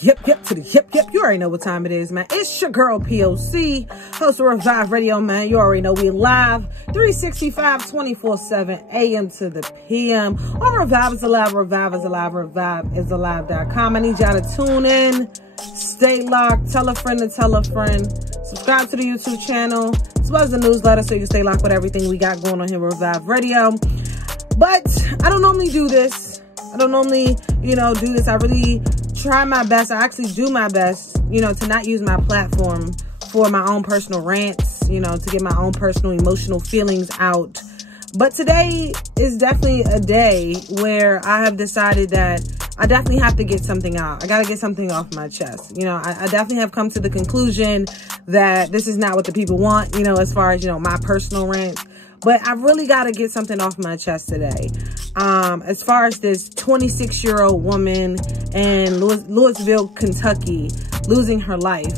Yep to the hip. You already know what time it is, man. It's your girl p.o.c, host of Revive Radio, man. You already know we live 365 24/7 a.m. to the p.m. on Revive is Alive, Revive is Alive, reviveisalive.com. I need y'all to tune in, stay locked, tell a friend to tell a friend, subscribe to the YouTube channel as well as the newsletter so you can stay locked with everything we got going on here with Revive Radio. But I don't normally do this. I don't normally, do this. I really try my best. I actually do my best, to not use my platform for my own personal rants, to get my own personal emotional feelings out. But today is definitely a day where I have decided that I definitely have to get something out. I got to get something off my chest. I definitely have come to the conclusion that this is not what the people want, as far as, my personal rants. But I really got to get something off my chest today. As far as this 26-year-old woman in Louisville, Kentucky, losing her life.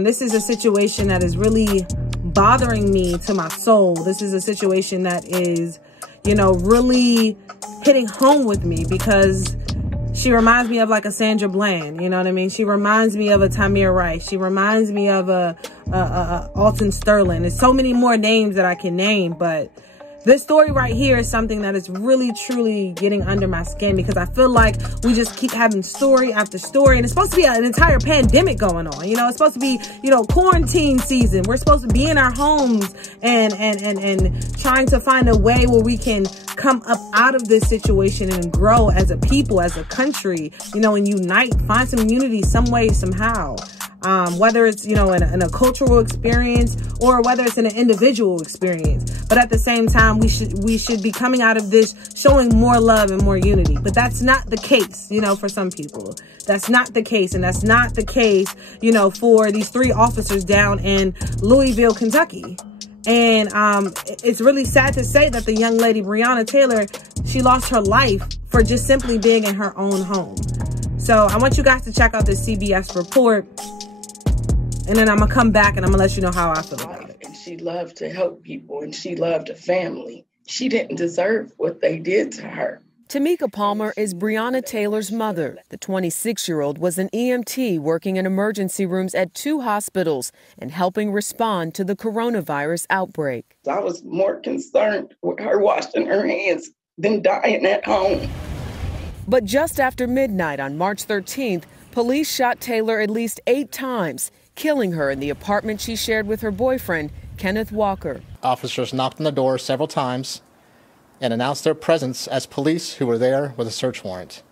This is a situation that is really bothering me to my soul. This is a situation that is, really hitting home with me because she reminds me of like a Sandra Bland, you know what I mean? She reminds me of a Tamir Rice. She reminds me of a Alton Sterling. There's so many more names that I can name, but this story right here is something that is really, truly getting under my skin because I feel like we just keep having story after story. And it's supposed to be an entire pandemic going on. It's supposed to be, quarantine season. We're supposed to be in our homes and trying to find a way where we can come up out of this situation and grow as a people, as a country, and unite, find some unity some way, somehow. Whether it's, in a cultural experience or whether it's in an individual experience. But at the same time, we should be coming out of this showing more love and more unity. But that's not the case, for some people. That's not the case. And that's not the case, for these 3 officers down in Louisville, Kentucky. And it's really sad to say that the young lady, Breonna Taylor, she lost her life for just simply being in her own home. So I want you guys to check out this CBS report. And then I'm going to come back and I'm going to let you know how I feel about it. And she loved to help people and she loved a family. She didn't deserve what they did to her. Tamika Palmer is Breonna Taylor's mother. The 26-year-old was an EMT working in emergency rooms at 2 hospitals and helping respond to the coronavirus outbreak. I was more concerned with her washing her hands than dying at home. But just after midnight on March 13th, police shot Taylor at least 8 times, killing her in the apartment she shared with her boyfriend, Kenneth Walker. Officers knocked on the door several times and announced their presence as police who were there with a search warrant.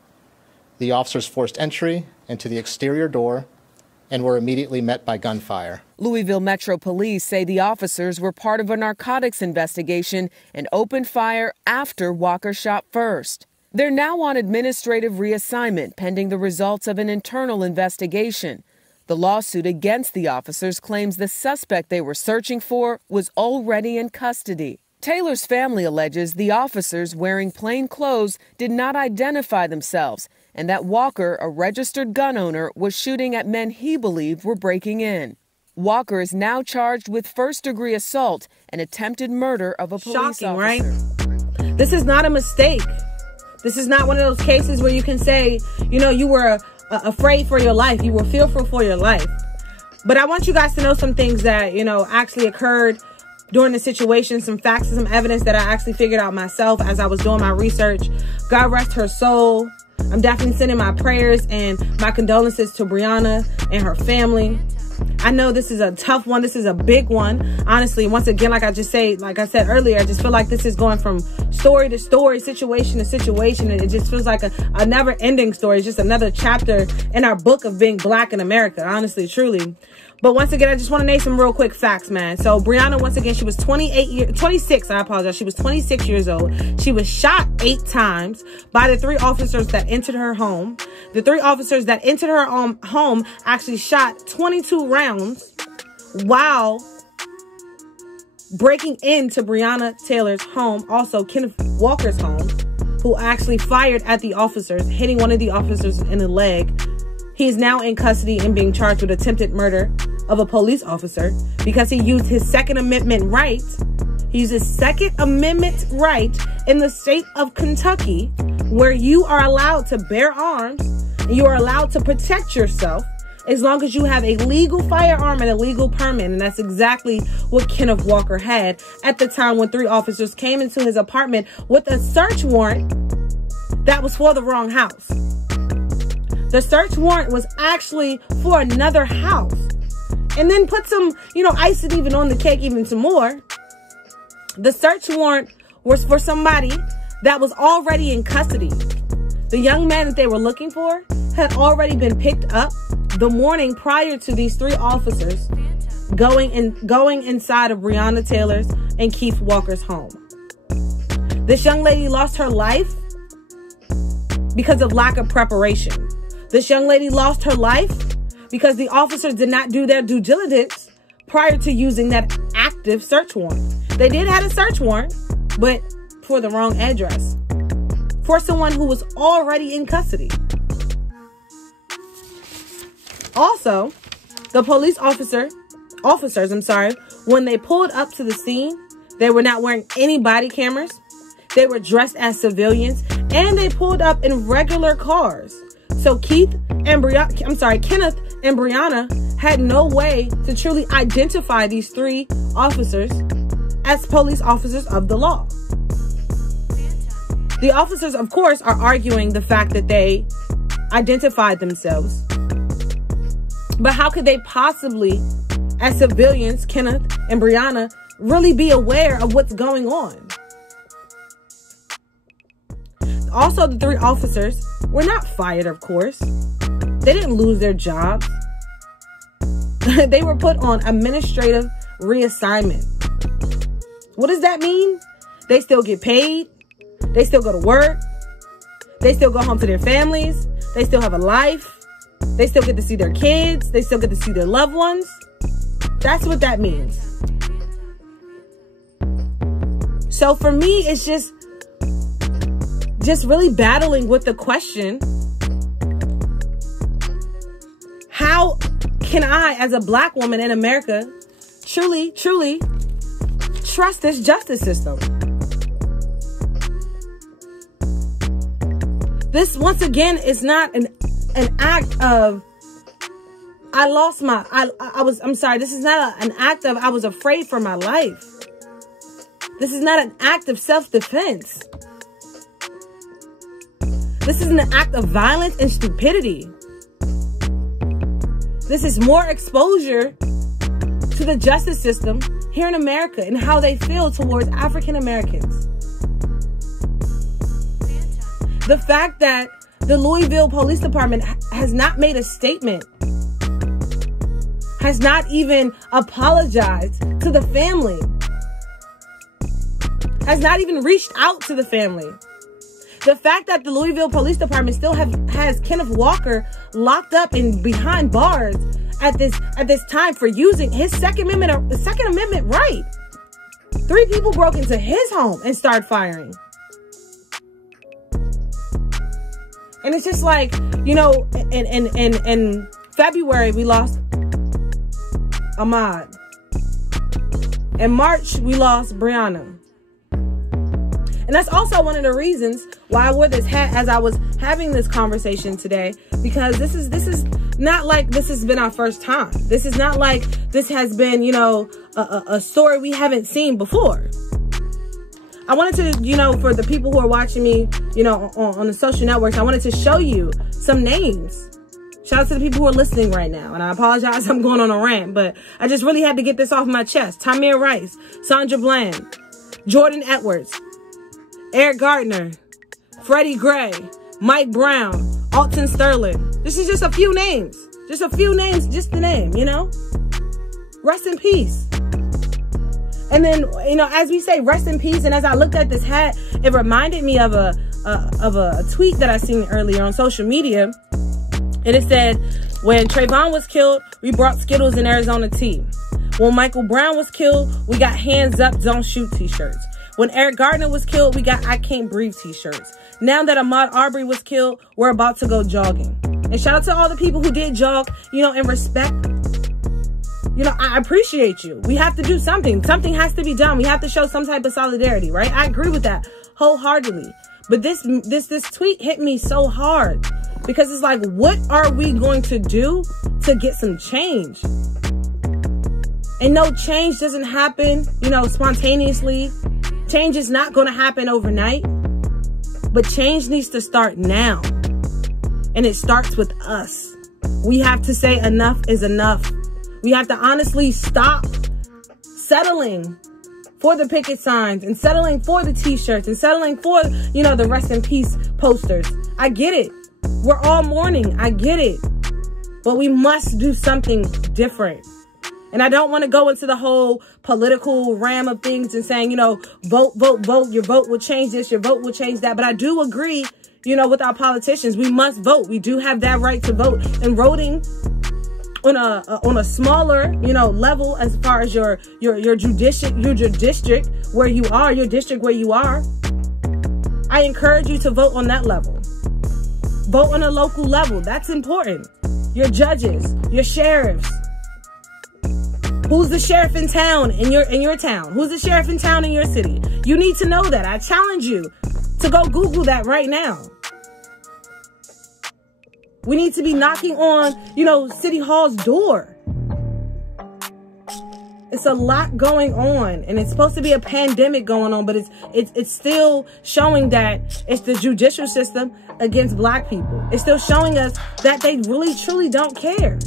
The officers forced entry into the exterior door and were immediately met by gunfire. Louisville Metro Police say the officers were part of a narcotics investigation and opened fire after Walker shot first. They're now on administrative reassignment pending the results of an internal investigation. The lawsuit against the officers claims the suspect they were searching for was already in custody. Taylor's family alleges the officers wearing plain clothes did not identify themselves and that Walker, a registered gun owner, was shooting at men he believed were breaking in. Walker is now charged with first-degree assault and attempted murder of a police officer. Right? This is not a mistake. This is not one of those cases where you can say, you were afraid for your life. You were fearful for your life. But I want you guys to know some things that, actually occurred during the situation, some facts and some evidence that I actually figured out myself as I was doing my research. God rest her soul. I'm definitely sending my prayers and my condolences to Breonna and her family. I know this is a tough one. This is a big one. Honestly, once again, like I said earlier, I just feel like this is going from story to story, situation to situation. And it just feels like a never ending story. It's just another chapter in our book of being Black in America, honestly, truly. But once again, I just want to name some real quick facts, man. So Breonna, once again, she was 26, I apologize. She was 26 years old. She was shot 8 times by the 3 officers that entered her home. The 3 officers that entered her home actually shot 22 rounds while breaking into Breonna Taylor's home, also Kenneth Walker's home, who actually fired at the officers, hitting one of the officers in the leg. He is now in custody and being charged with attempted murder of a police officer because he used his Second Amendment right. He used his Second Amendment right in the state of Kentucky, where you are allowed to bear arms You are allowed to protect yourself as long as you have a legal firearm and a legal permit. And that's exactly what Kenneth Walker had at the time when 3 officers came into his apartment with a search warrant that was for the wrong house. The search warrant was actually for another house. And then put some, ice it even on the cake, even some more. The search warrant was for somebody that was already in custody. The young man that they were looking for had already been picked up the morning prior to these 3 officers going inside of Breonna Taylor's and Keith Walker's home. This young lady lost her life because of lack of preparation. This young lady lost her life because the officers did not do their due diligence prior to using that active search warrant. They did have a search warrant, but for the wrong address, for someone who was already in custody. Also, the police officers, when they pulled up to the scene, they were not wearing any body cameras. They were dressed as civilians, and they pulled up in regular cars. So Kenneth and Breonna had no way to truly identify these 3 officers as police officers of the law. The officers, of course, are arguing the fact that they identified themselves. But how could they possibly, as civilians, Kenneth and Breonna, really be aware of what's going on? Also, the 3 officers were not fired, of course. They didn't lose their jobs. They were put on administrative reassignment. What does that mean? They still get paid. They still go to work. They still go home to their families. They still have a life. They still get to see their kids. They still get to see their loved ones. That's what that means. So for me, it's just really battling with the question, how can I, as a Black woman in America, truly trust this justice system? This, once again, is not an act of, this is not an act of, I was afraid for my life. This is not an act of self-defense. This is an act of violence and stupidity. This is more exposure to the justice system here in America and how they feel towards African Americans. The fact that the Louisville Police Department has not made a statement, has not even apologized to the family, has not even reached out to the family. The fact that the Louisville Police Department still has Kenneth Walker locked up and behind bars at this time for using his Second Amendment right. 3 people broke into his home and started firing. And it's just like, in February, we lost Ahmaud. In March, we lost Breonna. And that's also one of the reasons why I wore this hat as I was having this conversation today, because this is not like this has been our first time. This is not like this has been, a story we haven't seen before. I wanted to, for the people who are watching me, on the social networks, I wanted to show you some names. Shout out to the people who are listening right now. And I apologize, I'm going on a rant, but I just really had to get this off my chest. Tamir Rice, Sandra Bland, Jordan Edwards, Eric Gardner, Freddie Gray, Mike Brown, Alton Sterling. This is just a few names. Just a few names, just the name, Rest in peace. And then, as we say, rest in peace. And as I looked at this hat, it reminded me of a tweet that I seen earlier on social media. And it said, when Trayvon was killed, we brought Skittles and Arizona tea. When Michael Brown was killed, we got Hands Up, Don't Shoot t-shirts. When Eric Gardner was killed, we got I Can't Breathe t-shirts. Now that Ahmaud Arbery was killed, we're about to go jogging. And shout out to all the people who did jog, in respect. I appreciate you. We have to do something. Something has to be done. We have to show some type of solidarity, right? I agree with that wholeheartedly. But this tweet hit me so hard Because it's like, what are we going to do to get some change? And no, change doesn't happen, spontaneously. Change is not going to happen overnight. But change needs to start now. And it starts with us. We have to say enough is enough. We have to honestly stop settling for the picket signs and settling for the t-shirts and settling for, the rest in peace posters. I get it. We're all mourning. I get it. But we must do something different. And I don't want to go into the whole political ram of things and saying, vote, vote, vote. Your vote will change this. Your vote will change that. But I do agree, with our politicians. We must vote. We do have that right to vote. And voting on a smaller, level as far as your district where you are, your district where you are. I encourage you to vote on that level. Vote on a local level. That's important. Your judges, your sheriffs. Who's the sheriff in town in your town? Who's the sheriff in town in your city? You need to know that. I challenge you to go Google that right now. We need to be knocking on, City Hall's door. It's a lot going on, and it's supposed to be a pandemic going on, but it's still showing that it's the judicial system against black people. It's still showing us that they really, truly don't care.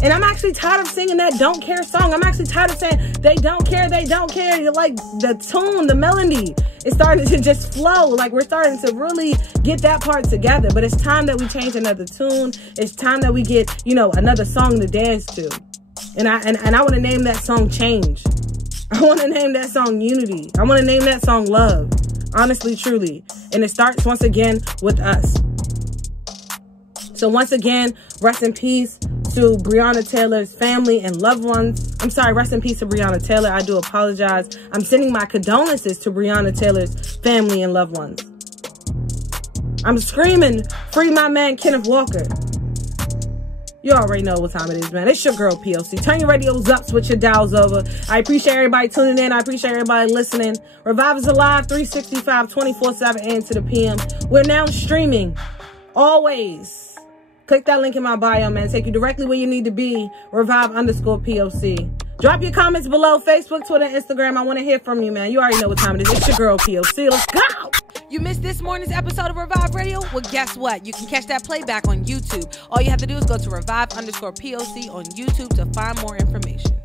And I'm actually tired of singing that don't care song. I'm actually tired of saying they don't care, they don't care. You're like the tune, the melody is starting to just flow. Like we're starting to really get that part together. But it's time that we change another tune. It's time that we get, another song to dance to. And I want to name that song Change. I want to name that song Unity. I want to name that song Love. Honestly, truly. And it starts once again with us. So once again, rest in peace to Breonna Taylor's family and loved ones. I'm sorry, rest in peace to Breonna Taylor. I do apologize. I'm sending my condolences to Breonna Taylor's family and loved ones. I'm screaming, free my man Kenneth Walker. You already know what time it is, man. It's your girl, p.o.c. Turn your radios up, switch your dials over. I appreciate everybody tuning in. I appreciate everybody listening. Revive is alive, 365, 24/7 a.m. to the p.m. We're now streaming, always. Click that link in my bio, man. Take you directly where you need to be. Revive_p.o.c. Drop your comments below. Facebook, Twitter, Instagram. I want to hear from you, man. You already know what time it is. It's your girl, p.o.c. Let's go! You missed this morning's episode of Revive Radio? Well, guess what? You can catch that playback on YouTube. All you have to do is go to Revive_POC on YouTube to find more information.